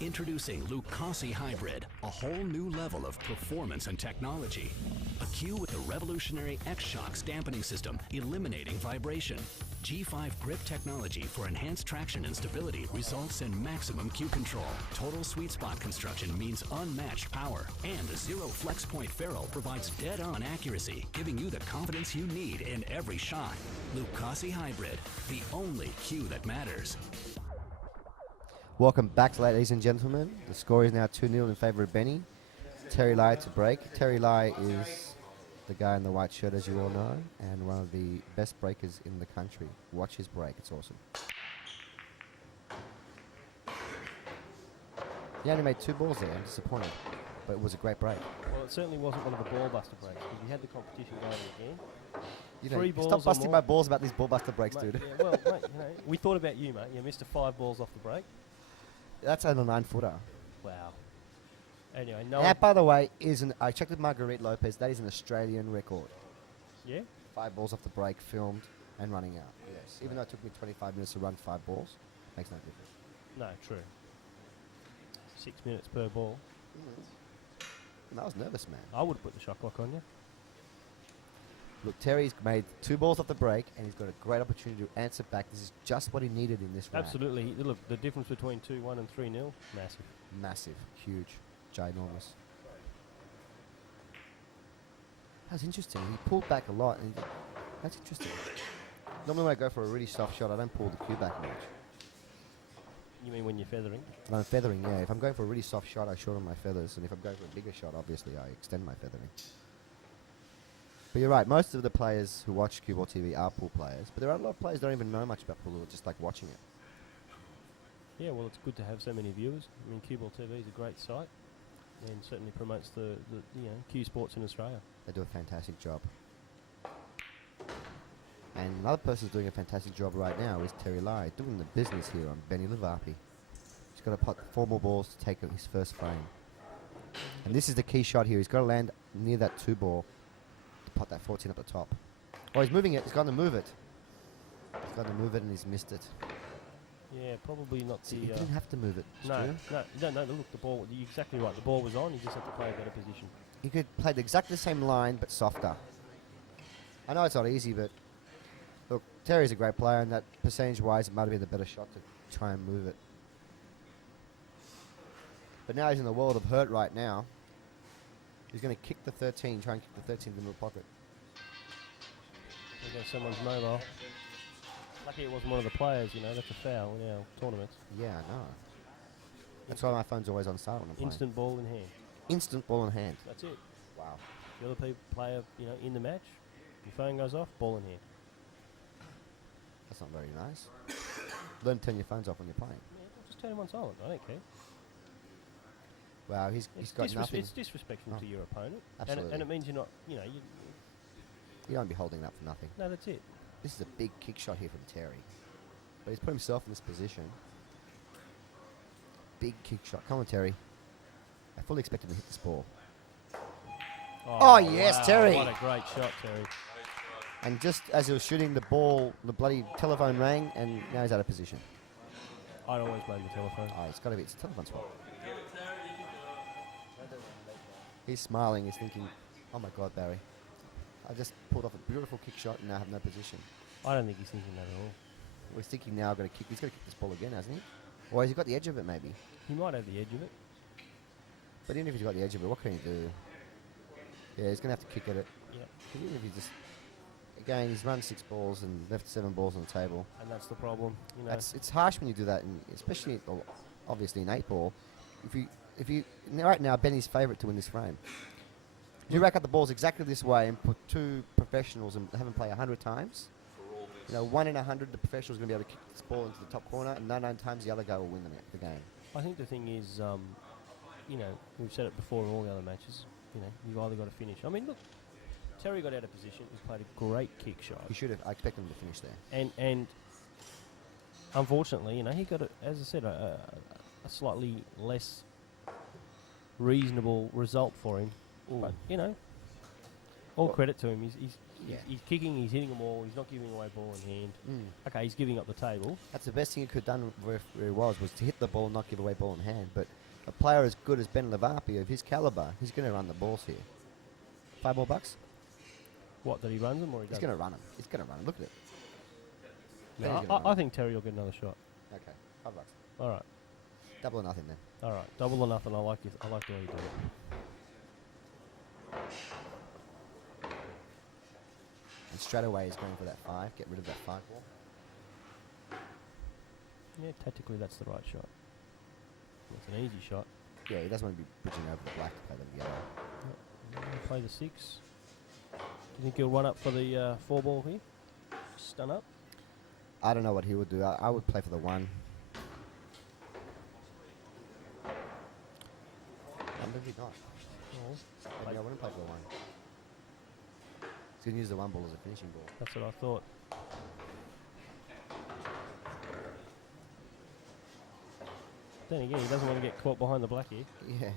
Introducing Levapie Hybrid, a whole new level of performance and technology. A cue with a revolutionary X-Shocks dampening system, eliminating vibration. G5 grip technology for enhanced traction and stability results in maximum cue control. Total sweet spot construction means unmatched power. And the zero flex point ferrule provides dead-on accuracy, giving you the confidence you need in every shot. Levapie Hybrid, the only cue that matters. Welcome back, ladies and gentlemen. The score is now 2-0 in favour of Benny. Terry Lai to break. Terry Lai is the guy in the white shirt, as you all know, and one of the best breakers in the country. Watch his break, it's awesome. He only made 2 balls there, I'm disappointed, but it was a great break. Well, it certainly wasn't one of the ball buster breaks, because you had the competition going again. You know, stop busting my balls about these ball buster breaks, mate, dude. Yeah, well, mate, you know, we thought about you, mate. You missed 5 balls off the break. That's on a 9-footer. Wow. Anyway, no. That, by the way, I checked with Marguerite Lopez. That is an Australian record. Yeah? 5 balls off the break, filmed and running out. Yes. Even though it took me 25 minutes to run 5 balls, makes no difference. No, true. 6 minutes per ball. And I was nervous, man. I would have put the shot clock on you. Look, Terry's made 2 balls off the break, and he's got a great opportunity to answer back. This is just what he needed in this round. Absolutely. Look, the difference between 2-1 and 3-0, massive. Massive, huge, ginormous. That's interesting. He pulled back a lot, and that's interesting. Normally when I go for a really soft shot, I don't pull the cue back much. You mean when you're feathering? When I'm feathering, yeah. If I'm going for a really soft shot, I shorten my feathers, and if I'm going for a bigger shot, obviously I extend my feathering. But you're right, most of the players who watch CueWorld TV are pool players, but there are a lot of players who don't even know much about pool who just like watching it. Yeah, well, it's good to have so many viewers. I mean, CueWorld TV is a great site and certainly promotes the Q sports in Australia. They do a fantastic job. And another person who's doing a fantastic job right now is Terry Lai, doing the business here on Benny Levapie. He's got to pot 4 more balls to take his first frame. And this is the key shot here. He's got to land near that 2 ball. Pot that 14 up the top. Oh, he's moving it. He's going to move it. He's going to move it and he's missed it. Yeah, probably not See, the... he didn't have to move it. No, look, the ball... You're exactly right. The ball was on. You just have to play a better position. He could play exactly the same line, but softer. I know it's not easy, but... Look, Terry's a great player, and that percentage-wise, it might have been the better shot to try and move it. But now he's in the world of hurt right now. He's going to kick the 13, try and kick the 13 in the middle pocket. There goes someone's mobile. Lucky it wasn't one of the players, you know, that's a foul in our tournaments. Yeah, I know. That's why my phone's always on silent when I'm playing. Instant ball in hand. Instant ball in hand. That's it. Wow. The other player, you know, in the match, your phone goes off, ball in hand. That's not very nice. Learn to turn your phones off when you're playing. Yeah, just turn them on silent, I don't care. Wow, he's got nothing. It's disrespectful to your opponent. Absolutely. And it means you're not, you know... You don't be holding it up for nothing. No, that's it. This is a big kick shot here from Terry. But he's put himself in this position. Big kick shot. Come on, Terry. I fully expect him to hit this ball. Oh yes, wow, Terry! What a great shot, Terry. And just as he was shooting the ball, the bloody telephone rang, and now he's out of position. I'd always blame the telephone. Oh, it's got to be. It's the telephone's fault. He's smiling. He's thinking, oh my God, Barry. I just pulled off a beautiful kick shot and now have no position. I don't think he's thinking that at all. Well, he's thinking now he's got to kick this ball again, hasn't he? Or has he got the edge of it, maybe? He might have the edge of it. But even if he's got the edge of it, what can he do? Yeah, he's going to have to kick at it. Yeah. Even if he just... Again, he's run 6 balls and left 7 balls on the table. And that's the problem. You know. It's harsh when you do that, and especially, obviously, in 8 ball. If you right now, Benny's favourite to win this frame. If you rack up the balls exactly this way and put 2 professionals and have them play 100 times, you know, 1 in 100, the professional is going to be able to kick this ball into the top corner, and 99 times the other guy will win the game. I think the thing is, you know, we've said it before in all the other matches, you know, you've either got to finish. I mean, look, Terry got out of position. He's played a great kick shot. He should have. I expect him to finish there. And unfortunately, you know, he got, as I said, a slightly less reasonable result for him. Ooh. But, you know, all credit to him. Yeah. He's kicking, he's hitting them all, he's not giving away ball in hand. Okay, he's giving up the table. That's the best thing he could have done where he was to hit the ball and not give away ball in hand. But a player as good as Ben Levapie, of his calibre, he's going to run the balls here. $5 more? What, that he runs them or he He's doesn't? going to run them. He's going to run them. Look at it. No, Benji's gonna I run think Terry will get another shot. Okay, $5. All right. Double or nothing then. All right. Double or nothing. I like the way you do it. And straight away he's going for that 5. Get rid of that 5 ball. Yeah, tactically that's the right shot. It's an easy shot. Yeah, he doesn't want to be bridging over the black to play the yellow. Play the 6. Do you think he'll run up for the 4 ball here? Stun up? I don't know what he would do. I would play for the 1. Maybe not. Maybe I wouldn't play for the 1. He's going to use the 1 ball as a finishing ball. That's what I thought. Then again, he doesn't want to get caught behind the black here. Yeah.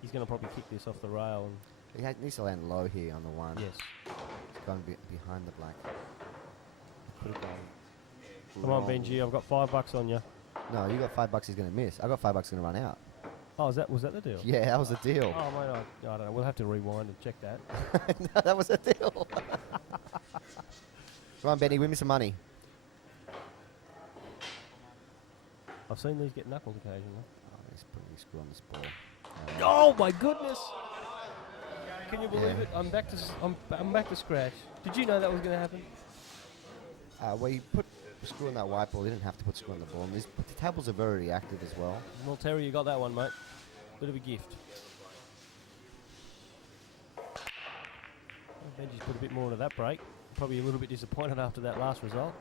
He's going to probably kick this off the rail. And He needs to land low here on the 1. yes. He's gone behind the black. Could have gone. Come on, wrong. Benji. I've got $5 on you. No, you got $5 he's going to miss. I got $5 going to run out. Oh, was that the deal? Yeah, that was the deal. Oh, mate, I don't know. We'll have to rewind and check that. No, that was the deal. Come on, Benny, win me some money. I've seen these get knuckles occasionally. Oh, he's putting a screw on this ball. Oh my goodness! Can you believe Yeah. it? I'm back to scratch. Did you know that was going to happen? Well, he put a screw on that white ball. He didn't have to put a screw on the ball. And but the tables are very reactive as well. Well, Terry, you got that one, mate. Bit of a gift. Well, Benji's put a bit more into that break. Probably a little bit disappointed after that last result.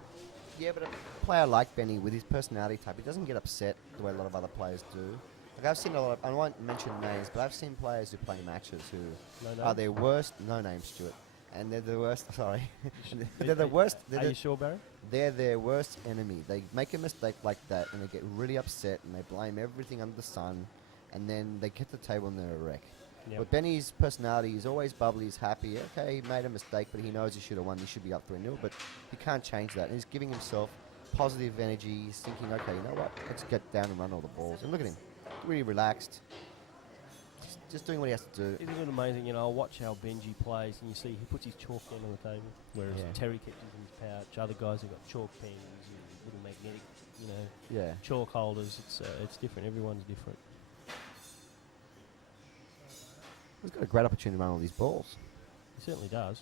Yeah, but a player like Benny, with his personality type, he doesn't get upset the way a lot of other players do. Like I've seen a lot of, I won't mention names, but I've seen players who play matches who No are names? their worst, no names, Stuart, and they're the worst, sorry, they're the worst, Are you sure, Barry? they're their worst enemy. They make a mistake like that and they get really upset and they blame everything under the sun and then they get to the table and they're a wreck. Yep. But Benny's personality is always bubbly, he's happy. Okay, he made a mistake, but he knows he should have won. He should be up 3-0, but he can't change that. And he's giving himself positive energy. He's thinking, okay, you know what? Let's get down and run all the balls. And look at him, really relaxed. Just doing what he has to do. Isn't it amazing? You know, I'll watch how Benji plays and you see he puts his chalk down on the table, whereas Yeah. Terry kept his in his pouch. Other guys have got chalk pens and little magnetic, you know, Yeah. chalk holders. It's different. Everyone's different. He's got a great opportunity to run all these balls. He certainly does.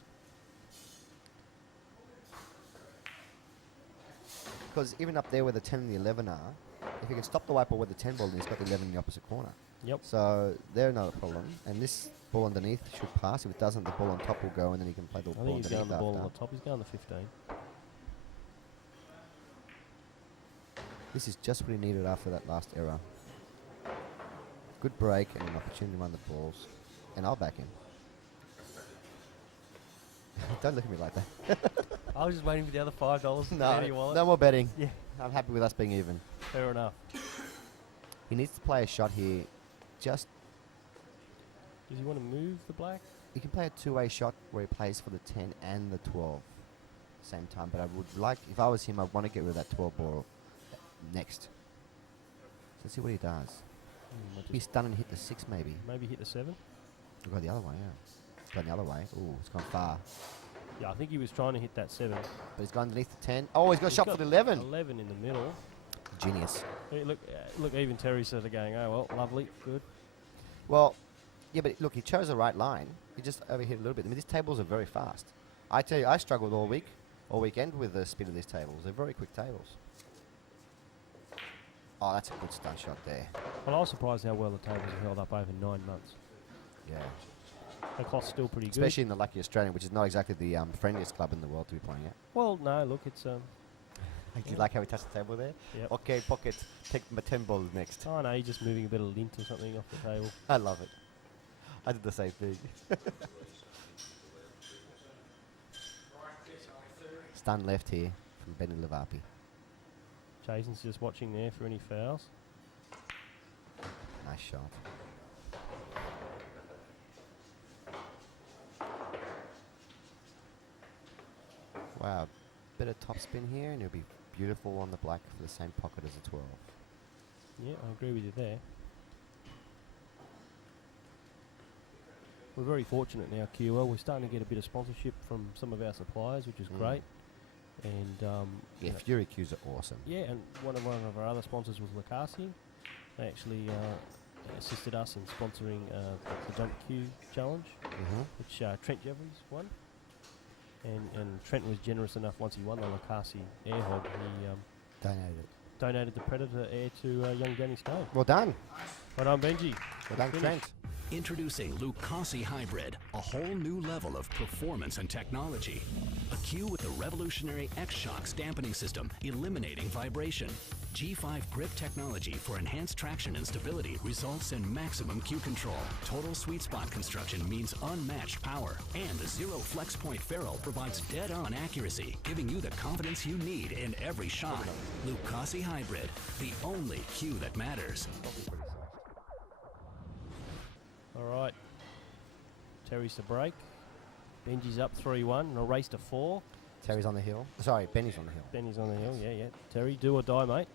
Because even up there where the 10 and the 11 are, if he can stop the white ball with the 10 ball, then he's got the 11 in the opposite corner. Yep. So they're not a problem. And this ball underneath should pass. If it doesn't, the ball on top will go, and then he can play the I ball think he's underneath going the ball after. on the top. He's going the 15. This is just what he needed after that last error. Good break and an opportunity to run the balls. And I'll back him. Don't look at me like that. I was just waiting for the other $5 out of your wallet. No more betting. Yeah. I'm happy with us being even. Fair enough. He needs to play a shot here. Just, Does he want to move the black? he can play a two-way shot where he plays for the 10 and the 12 same time. But I would like, if I was him, I'd want to get rid of that 12 ball next. So let's see what he does. Be stunned and hit the 6 maybe. Maybe hit the 7. We'll go the other way, yeah. It's gone the other way. Ooh, it's gone far. Yeah, I think he was trying to hit that 7. But he's gone underneath the 10. Oh, he's got a shot for the 11. 11 in the middle. Genius. Hey, look, even Terry sort of going, oh, well, lovely, good. Well, yeah, but look, he chose the right line. He just overhit a little bit. I mean, these tables are very fast. I tell you, I struggled all weekend with the speed of these tables. They're very quick tables. Oh, that's a good stun shot there. Well, I was surprised how well the tables have held up over 9 months. Yeah. The cost's still pretty good. Especially in the Lucky Australian, which is not exactly the friendliest club in the world to be playing at. Well, no, look, it's... Do you like how he touched the table there? Yep. Okay, pocket, take my 10 balls next. Oh, no, you're just moving a bit of lint or something off the table. I love it. I did the same thing. Stun left here from Benny Levapie. Jason's just watching there for any fouls. Nice shot. bit of topspin here, and it'll be beautiful on the black for the same pocket as a 12. Yeah, I agree with you there. We're very fortunate now, CueWorld. We're starting to get a bit of sponsorship from some of our suppliers, which is great. And Yeah, Fury Qs are awesome. yeah, and one of our other sponsors was Levapie. They actually assisted us in sponsoring the Jump Q Challenge, which Trent Jeffries won. And Trent was generous enough, once he won the Levapie air hog, he donated the Predator air to young Danny Stone. Well done. Well done, Benji. Well done, Trent. Introducing Levapie Hybrid, a whole new level of performance and technology. A Q with the revolutionary X-Shocks dampening system, eliminating vibration. G5 grip technology for enhanced traction and stability results in maximum Q control. Total sweet spot construction means unmatched power. And the zero flex point ferrule provides dead-on accuracy, giving you the confidence you need in every shot. Levapie Hybrid, the only Q that matters. All right. Terry's to break. Benji's up 3-1 and a race to 4. Terry's on the hill. Sorry, Benny's on the hill. Benji's on the hill, yeah. Terry, do or die, mate.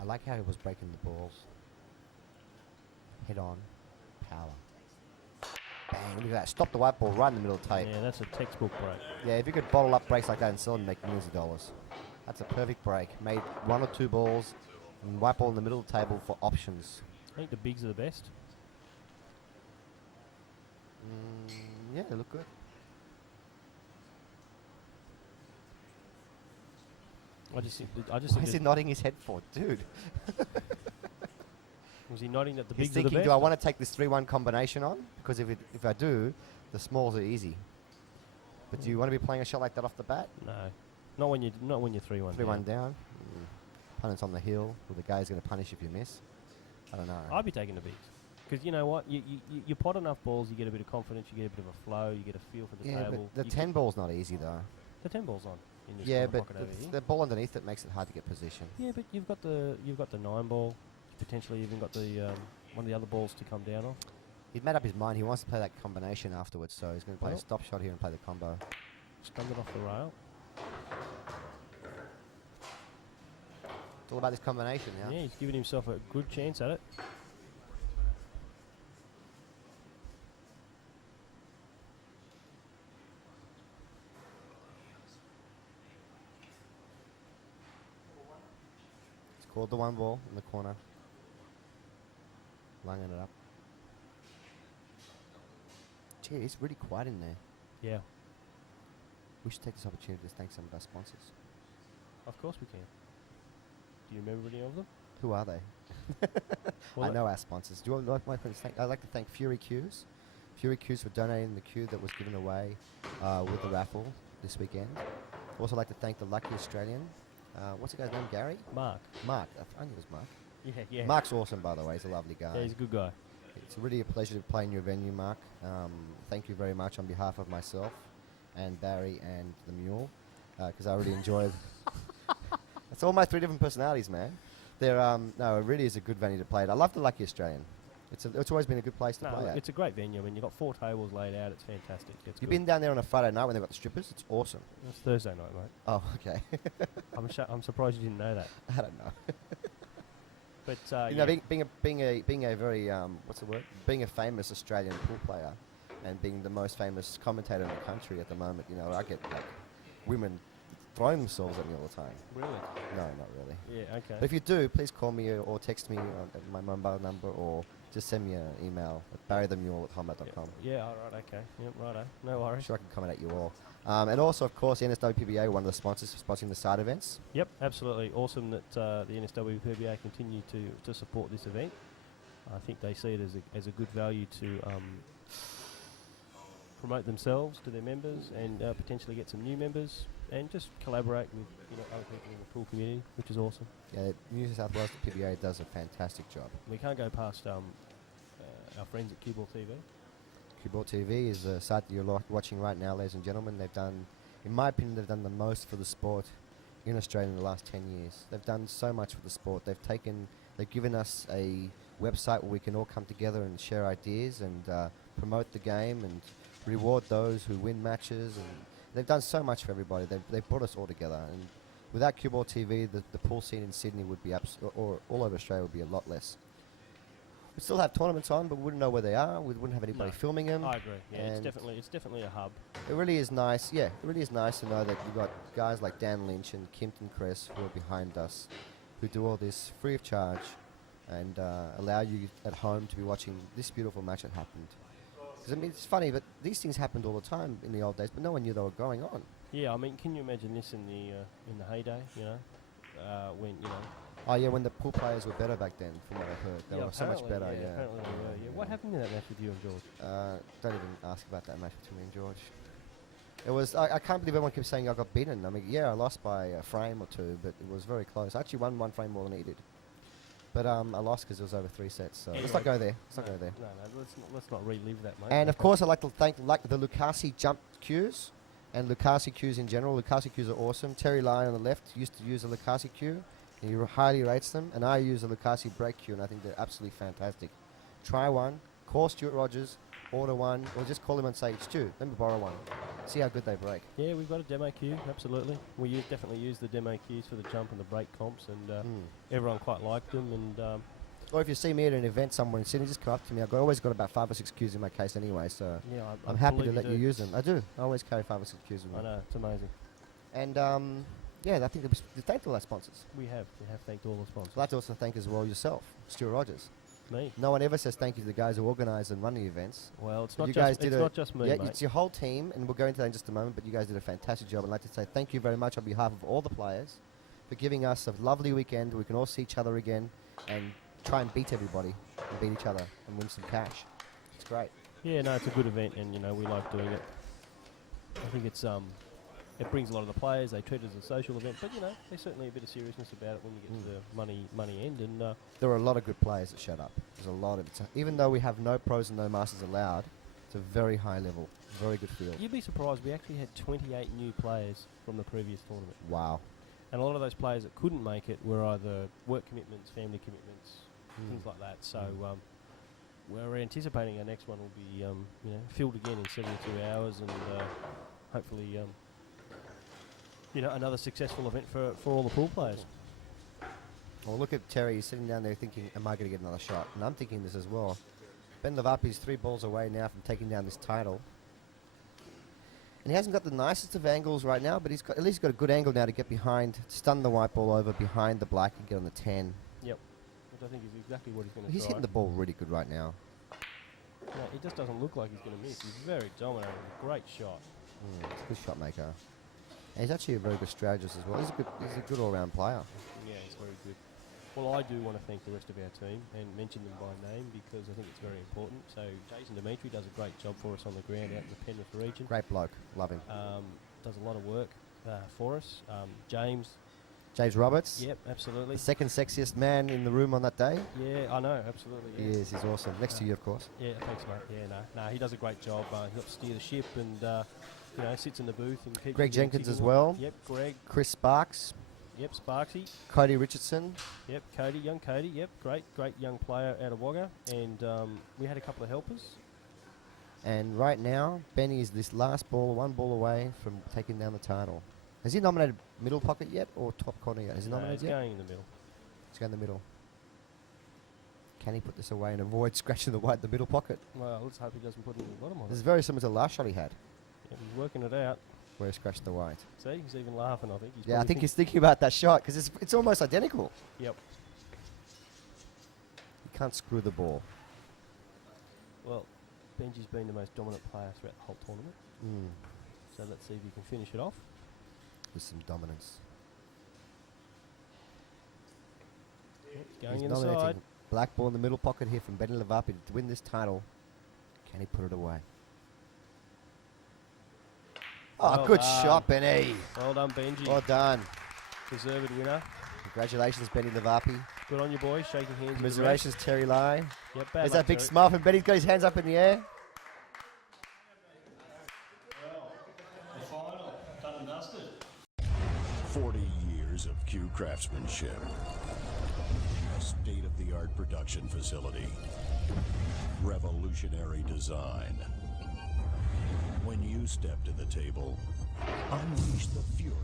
I like how he was breaking the balls. Head on. Power. Bang, look at that. Stop the white ball right in the middle of the tape. Yeah, that's a textbook break. Yeah, if you could bottle up breaks like that and sell them, make millions of dollars. That's a perfect break. Made 1 or 2 balls and white ball in the middle of the table for options. I think the bigs are the best. Yeah, they look good. I just Why think is he nodding his head for, dude? was he nodding that the He's bigs are the thinking, best? do I want to take this 3-1 combination on? Because if I do, the smalls are easy. But do you want to be playing a shot like that off the bat? No, not when you're 3-1. 3-1 down. Opponent's on the hill. Well, the guy's going to punish if you miss. I don't know. I'd be taking the bigs. Because you know what? You pot enough balls, you get a bit of confidence, you get a bit of a flow, you get a feel for the yeah, table. but the 10 ball's not easy though. The 10 ball's on. In this Yeah, corner but pocket over here. the ball underneath it makes it hard to get position. Yeah, but you've got the 9 ball. Potentially even got the one of the other balls to come down off. He'd made up his mind. He wants to play that combination afterwards, so he's going to play a stop shot here and play the combo. Stunned it off the rail. It's all about this combination now. Yeah, he's giving himself a good chance at it. He's called the 1 ball in the corner. Lunging it up. Gee, it's really quiet in there. Yeah, We should take this opportunity to thank some of our sponsors. of course we can. Do you remember any of them? Who are they? Well, I know our sponsors. Do you want my friends? I'd like to thank Fury Qs. Fury Qs for donating the Q that was given away with the raffle this weekend. Also like to thank the Lucky Australian. What's the guy's name? Gary? Mark. Mark. I knew it was Mark. Yeah. Mark's awesome, by the way. He's a lovely guy. Yeah, he's a good guy. It's really a pleasure to play in your venue, Mark. Thank you very much on behalf of myself and Barry and the Mule, because I really enjoyed. It's all my 3 different personalities, man. They're no, it really is a good venue to play at. I love the Lucky Australian. It's always been a good place to play at. It's a great venue. I mean, you've got 4 tables laid out. It's fantastic. It's You've good. been down there on a Friday night when they've got the strippers. It's awesome. It's Thursday night, mate. Oh, okay. I'm surprised you didn't know that. I don't know. But You know, being a very what's the word? Being a famous Australian pool player, and being the most famous commentator in the country at the moment, you know, I get like women throwing themselves at me all the time. Really? No, not really. Yeah. Okay. But if you do, please call me or text me at my mobile number, or just send me an email at barrythemule@hotmail.com. Yeah. All right. Okay. Yep. Righto. No I'm worries. sure I can comment at you all. And also, of course, the NSWPBA, one of the sponsors for sponsoring the side events. Yep. Absolutely awesome that the NSWPBA continue to support this event. I think they see it as a good value to promote themselves to their members and potentially get some new members and just collaborate with other people in the pool community, which is awesome. Yeah, New South Wales PBA does a fantastic job. We can't go past our friends at CueWorld TV. CueWorld TV is the site that you're watching right now, ladies and gentlemen. They've done, in my opinion, they've done the most for the sport in Australia in the last 10 years. They've done so much for the sport. They've given us a website where we can all come together and share ideas and promote the game and reward those who win matches. And they've done so much for everybody. They've brought us all together. And without CueWorld TV, the pool scene in Sydney would be or all over Australia would be a lot less. We still have tournaments on, but we wouldn't know where they are. We wouldn't have anybody filming them. I agree. Yeah, it's definitely a hub. It really is nice. Yeah, it really is nice to know that you've got guys like Dan Lynch and Kimpton Cress who are behind us, who do all this free of charge, and allow you at home to be watching this beautiful match that happened. Because I mean, it's funny, but these things happened all the time in the old days, but no one knew they were going on. Yeah, I mean, can you imagine this in the heyday? You know, when you know. Oh yeah, when the pool players were better back then, from what I heard. They were so much better, yeah. Apparently they were, yeah. What happened in that match with you and George? Don't even ask about that match between me and George. It was, I can't believe everyone keeps saying I got beaten. I mean, yeah, I lost by a frame or two, but it was very close. I actually won one frame more than he did. But I lost because it was over 3 sets, so let's not go there. No, let's not relive that, mate. And of course, I'd like to thank the Lukasi jump cues and Lukasi cues in general. Lukasi cues are awesome. Terry Lyon on the left used to use a Lukasi cue. And he highly rates them, and I use a Lukasi break cue, and I think they're absolutely fantastic. Try one, call Stuart Rogers, order one, or just call him and say, Stu, let me borrow one. See how good they break. Yeah, we've got a demo cue, absolutely. We definitely use the demo cues for the jump and the break comps, and everyone quite liked them. And or if you see me at an event somewhere in Sydney, just come up to me. I've always got about 5 or 6 cues in my case anyway, so yeah, I'm happy to let you use them. I do. I always carry 5 or 6 cues with me. I know, it's amazing. And yeah, I think we thanked all our sponsors. We have thanked all the sponsors. I'd like to also thank as well yourself, Stuart Rogers. Me. No one ever says thank you to the guys who organise and run the events. Well, it's but not just me, yeah, mate. It's your whole team, and we'll go into that in just a moment, but you guys did a fantastic job. I'd like to say thank you very much on behalf of all the players for giving us a lovely weekend. We can all see each other again and try and beat everybody and beat each other and win some cash. It's great. Yeah, no, it's a good event, and, you know, we like doing it. I think it's it brings a lot of the players. They treat it as a social event, but you know, there's certainly a bit of seriousness about it when you get to the money end. And there are a lot of good players that showed up. There's a lot of it. Even though we have no pros and no masters allowed, it's a very high level, very good field. You'd be surprised. We actually had 28 new players from the previous tournament. Wow. And a lot of those players that couldn't make it were either work commitments, family commitments, things like that. So we're anticipating our next one will be you know, filled again in 72 hours, and hopefully. You know, another successful event for all the pool players. Well, look at Terry. He's sitting down there thinking, am I going to get another shot? And I'm thinking this as well. Ben Levapie's 3 balls away now from taking down this title. And he hasn't got the nicest of angles right now, but he's got, at least got a good angle now to get behind, stun the white ball over behind the black and get on the 10. Yep, which I think is exactly what he's going to try. He's hitting the ball really good right now. No, it just doesn't look like he's going to miss. He's very dominant. Great shot. He's a good shot maker. And he's actually a very good strategist as well. He's a good all-round player. Yeah, he's very good. Well, I do want to thank the rest of our team and mention them by name because I think it's very important. So Jason Dimitri does a great job for us on the ground out in the Penrith region. Great bloke. Love him. Does a lot of work for us. James Roberts. Yep, absolutely. The second sexiest man in the room on that day. Yeah, I know, absolutely. Yeah. He is. He's awesome. Next to you, of course. Yeah, thanks, mate. Yeah, no, he does a great job. He helps steer the ship and, you know, sits in the booth and keeps... Greg Jenkins as well. Yep, Greg. Chris Sparks. Yep, Sparksy. Cody Richardson. Yep, young Cody. Yep, great young player out of Wagga. And we had a couple of helpers. And right now, Benny is this last ball, 1 ball away from taking down the title. Has he nominated middle pocket yet or top corner yet? Has he nominated yet? He's going in the middle. He's going in the middle. Can he put this away and avoid scratching the white in the middle pocket? Well, let's hope he doesn't put it in the bottom of it. This is very similar to the last shot he had. Yeah, he's working it out. Where he scratched the white. See, he's even laughing, I think. Yeah, I think he's thinking about that shot because it's almost identical. Yep. He can't screw the ball. Well, Benji's been the most dominant player throughout the whole tournament. So let's see if he can finish it off. With some dominance. Yep, going He's inside. nominating black ball in the middle pocket here from Benny Levapie to win this title. Can he put it away? Oh, Well good done. shot, Benny. Well done, Benji. Well done. Deserved winner. Congratulations, Benny Levapie. Good on you, boys. Shaking hands. with the Commiserations, Terry Lai. rest. Yep, bad There's luck, that big Terry. smile from Benny. He's got his hands up in the air. The final, done and dusted. 40 years of Cue craftsmanship. State-of-the-art production facility. Revolutionary design. When you step to the table, unleash the fury.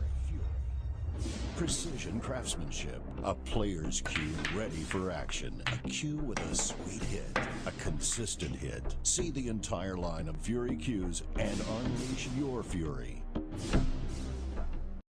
Precision craftsmanship. A player's cue ready for action. A cue with a sweet hit. A consistent hit. See the entire line of Fury cues and unleash your fury.